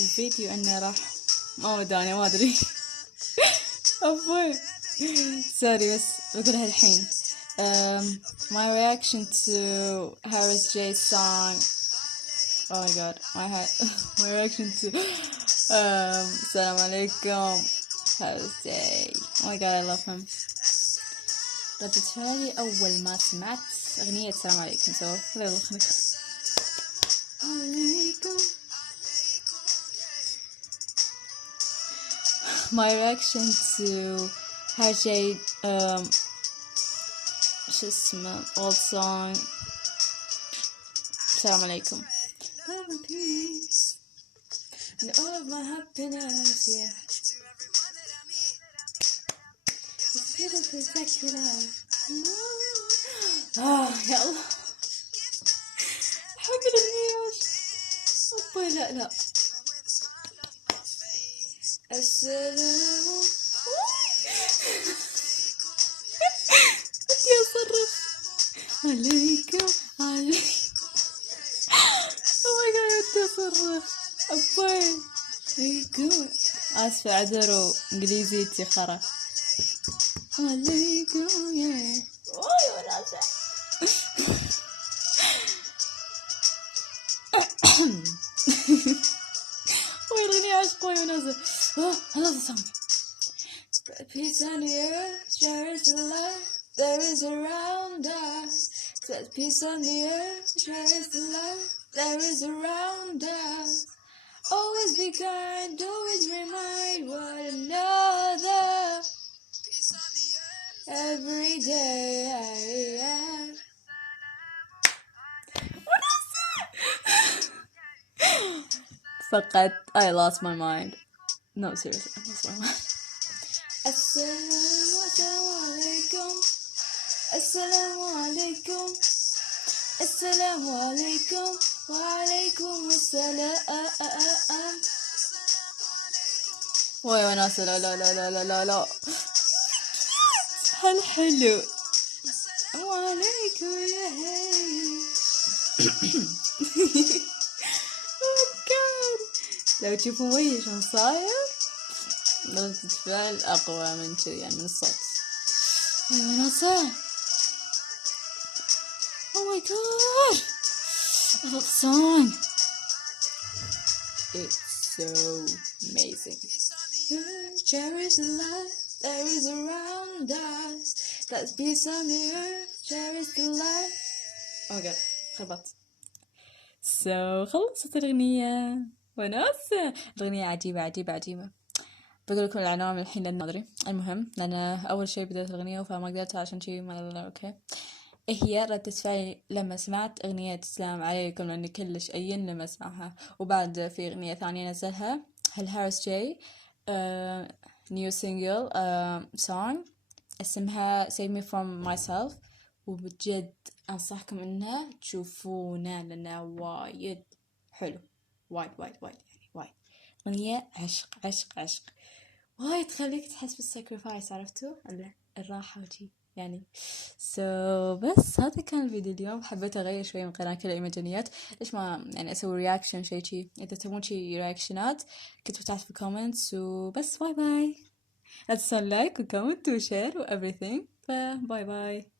الفيديو انه راح ما وداني ما ادري. افوي سوري بس بقولها الحين. My reaction to Harris J's song. Oh my god, my reaction to Salam Alaikum Harris J. Oh my god, I love him. ردة فعلي أول ما سمعت أغنية سلام عليكم لا يلا خليك عليكم. My reaction to Harris J شو اسمه old song السلام عليكم. Love and peace and all of my happiness, yeah. It's beautiful, spectacular. يا الله أحب الأغنية. أبوي لا السلام بدي أصرخ عليكم Oh my god بدي أصرخ أبوي عليكم. آسفة عذروا إنجليزيتي خرا. عليكم يا أوي وناسة. وي الغنية عشق وي وناسة. I love the song. Spread peace on the earth, cherish the life there is around us. Spread peace on the earth, cherish the life there is around us. Always be kind, always remind one another. Every day فقط I lost my mind. No, seriously, I lost my mind. Assalamu alaikum. Assalamu alaikum. Assalamu alaikum. Wa alaikum assalam. وي وناسة لا هالحلو. وعليكم يا هاي. لو تشوفوا وجهي شلون صاير ردة فعل أقوى من كذي يعني من الصوت. أيوة وناسة. Oh my god I love the song. It's so amazing. Cherish the life there is around us. Let's peace on the earth. Cherish the life. Oh my god خربت. خلصت الأغنية وناسة. الأغنية عجيبة. بقول لكم العنوان الحين لأن ما أدري. المهم لأن أول شيء بدأت الأغنية فما قدرت عشان شيء ما أوكي. هي ردة فعلي لما سمعت أغنية السلام عليكم لأني كلش أين لما أسمعها. وبعد في أغنية ثانية نزلها هاريس جاي نيو سينجل song اسمها Save Me From Myself. وبجد أنصحكم إنها تشوفونها لأنها وايد حلو. وايد يعني وايد. أغنية عشق وايد تخليك تحس بالساكريفايس. عرفتوا الراحة وشي يعني. بس هذا كان الفيديو اليوم. حبيت أغير شوي من قناة كل الإيماجينيات. ليش ما يعني أسوي رياكشن شي. إذا تبون شي رياكشنات كتبوا تحت في الكومنتس. وبس باي لا تنسون لايك وكومنت وشير و everything. باي